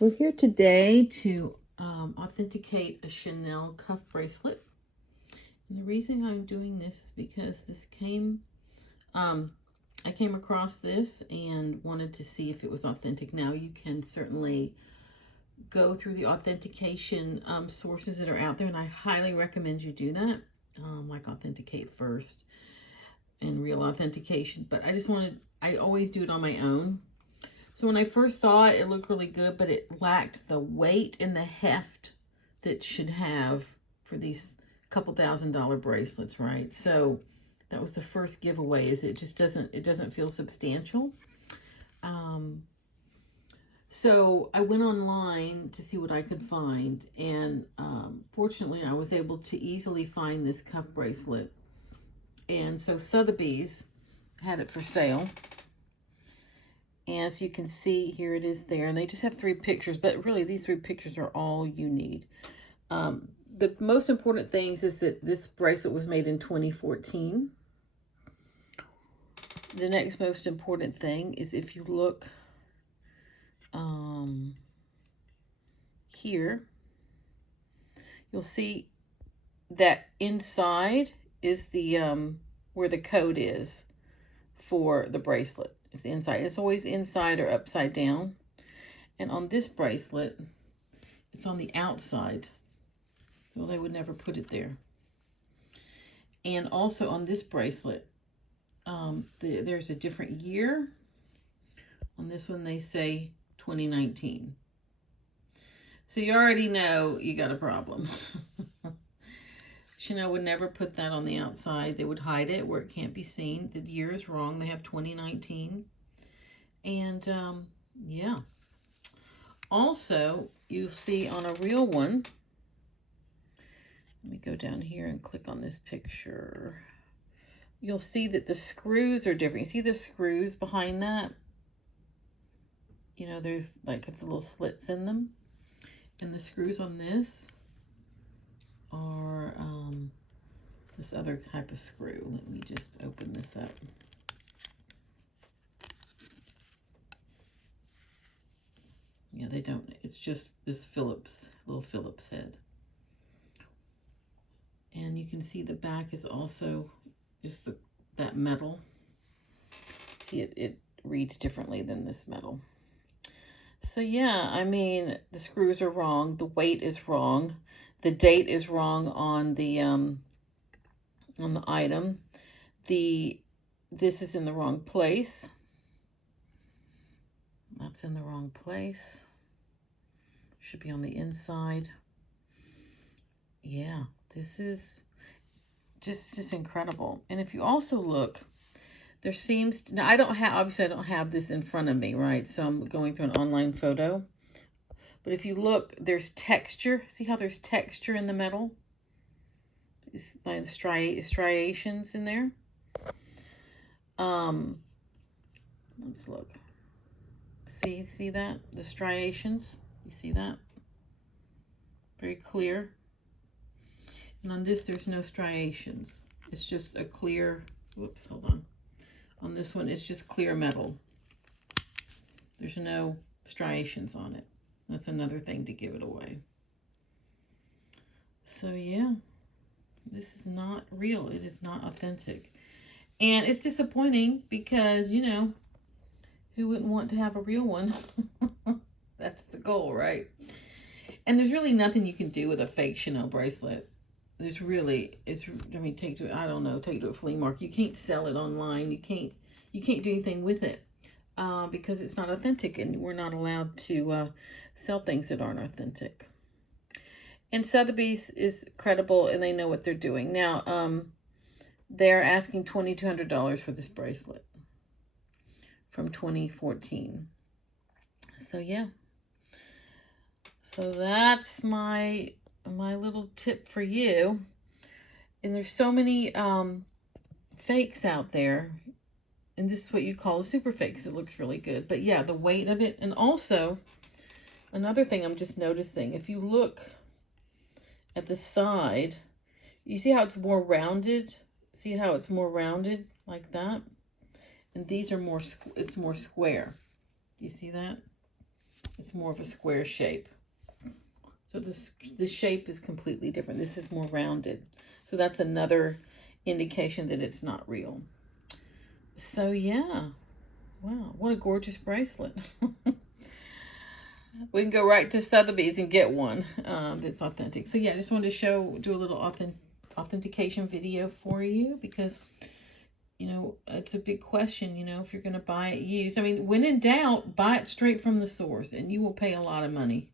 We're here today to authenticate a Chanel cuff bracelet. And the reason I'm doing this is because this I came across this and wanted to see if it was authentic. Now you can certainly go through the authentication sources that are out there, and I highly recommend you do that, like Authenticate first and Real Authentication. But I always do it on my own. So when I first saw it, it looked really good, but it lacked the weight and the heft that it should have for these couple $1,000 bracelets, right? So that was the first giveaway, is it doesn't feel substantial. So I went online to see what I could find, and fortunately I was able to easily find this cuff bracelet. And so Sotheby's had it for sale. And as you can see, here it is there. And they just have 3 pictures, but really these 3 pictures are all you need. The most important things is that this bracelet was made in 2014. The next most important thing is if you look here, you'll see that inside is the where the code is for the bracelet. It's inside. It's always inside or upside down. And on this bracelet, it's on the outside. Well, they would never put it there. And also on this bracelet, there's a different year. On this one, they say 2019. So you already know you got a problem. Chanel would never put that on the outside. They would hide it where it can't be seen. The year is wrong. They have 2019. And yeah. Also, you see on a real one, let me go down here and click on this picture. You'll see that the screws are different. You see the screws behind that? You know, they're like have the little slits in them. And the screws on this are this other type of screw. Let me just open this up. Yeah, they don't. It's just this little Phillips head. And you can see the back is also just that metal. See, it reads differently than this metal. So yeah, I mean, the screws are wrong. The weight is wrong. The date is wrong on the item. This is in the wrong place. That's in the wrong place. Should be on the inside. Yeah, this is just incredible. And if you also look, there seems to, now obviously I don't have this in front of me, right? So I'm going through an online photo. But if you look, there's texture. See how there's texture in the metal? It's like striations in there. Let's look. See that? The striations? You see that? Very clear. And on this, there's no striations. It's just a clear, whoops, hold on. On this one, it's just clear metal. There's no striations on it. That's another thing to give it away. So yeah, this is not real. It is not authentic. And it's disappointing because, you know, who wouldn't want to have a real one? That's the goal, right? And there's really nothing you can do with a fake Chanel bracelet. There's really, take it to a flea market. You can't sell it online. You can't do anything with it because it's not authentic, and we're not allowed to sell things that aren't authentic. And Sotheby's is credible, and they know what they're doing. Now, they're asking $2,200 for this bracelet from 2014. So yeah. So that's my little tip for you. And there's so many fakes out there, and this is what you call a super fake because it looks really good. But yeah, the weight of it. And also another thing I'm just noticing, if you look at the side, you see how it's more rounded? See how it's more rounded like that? And these are it's more square. Do you see that? It's more of a square shape. So the shape is completely different. This is more rounded. So that's another indication that it's not real. So yeah, wow, what a gorgeous bracelet. We can go right to Sotheby's and get one that's authentic. So yeah, I just wanted to do a little authentication video for you because, you know, it's a big question, you know, if you're going to buy it used. I mean, when in doubt, buy it straight from the source and you will pay a lot of money.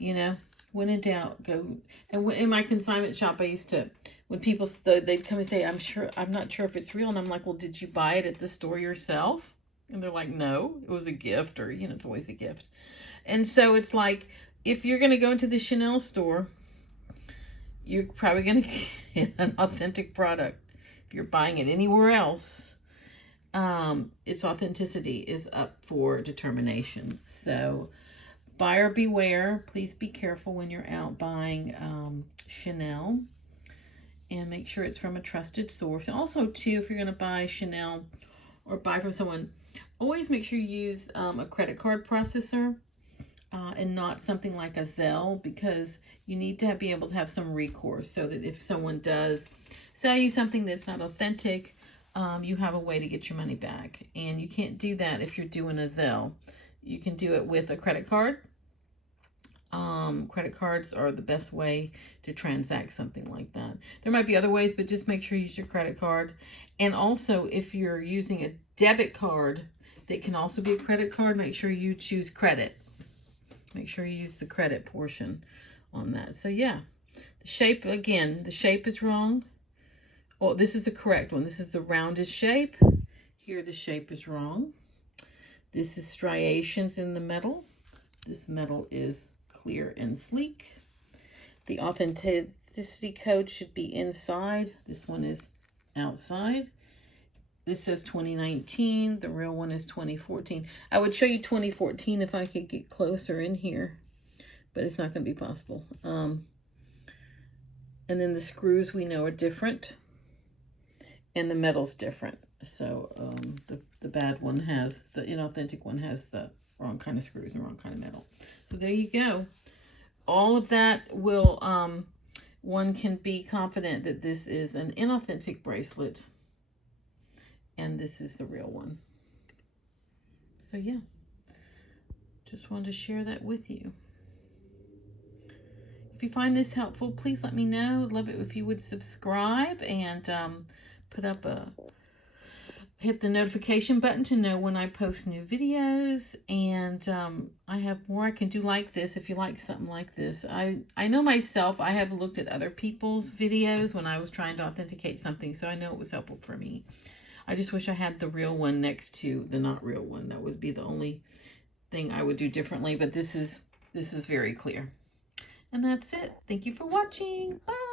You know, when in doubt, go. And in my consignment shop, I used to, when people, they'd come and say, I'm not sure if it's real. And I'm like, well, did you buy it at the store yourself? And they're like, no, it was a gift, or, you know, it's always a gift. And so it's like, if you're going to go into the Chanel store, you're probably going to get an authentic product. If you're buying it anywhere else, its authenticity is up for determination. So, buyer beware. Please be careful when you're out buying Chanel, and make sure it's from a trusted source. And also, too, if you're going to buy Chanel or buy from someone, always make sure you use a credit card processor and not something like a Zelle, because you need to be able to have some recourse so that if someone does sell you something that's not authentic, you have a way to get your money back. And you can't do that if you're doing a Zelle. You can do it with a credit card. Credit cards are the best way to transact something like that. There might be other ways, but just make sure you use your credit card. And also, if you're using a debit card that can also be a credit card, make sure you choose credit. Make sure you use the credit portion on that. So yeah, the shape, again, the shape is wrong. Oh, this is the correct one. This is the roundest shape. Here the shape is wrong. This is striations in the metal. This metal is clear and sleek. The authenticity code should be inside. This one is outside. This says 2019. The real one is 2014. I would show you 2014 if I could get closer in here, but it's not going to be possible. And then the screws we know are different, and the metal's different. So the bad one has, the inauthentic one has the wrong kind of screws and wrong kind of metal. So there you go. All of that will, one can be confident that this is an inauthentic bracelet and this is the real one. So yeah, just wanted to share that with you. If you find this helpful, please let me know. I'd love it if you would subscribe and hit the notification button to know when I post new videos. And I have more I can do like this if you like something like this. I know myself, I have looked at other people's videos when I was trying to authenticate something, so I know it was helpful for me. I just wish I had the real one next to the not real one. That would be the only thing I would do differently, but this is very clear. And that's it. Thank you for watching. Bye.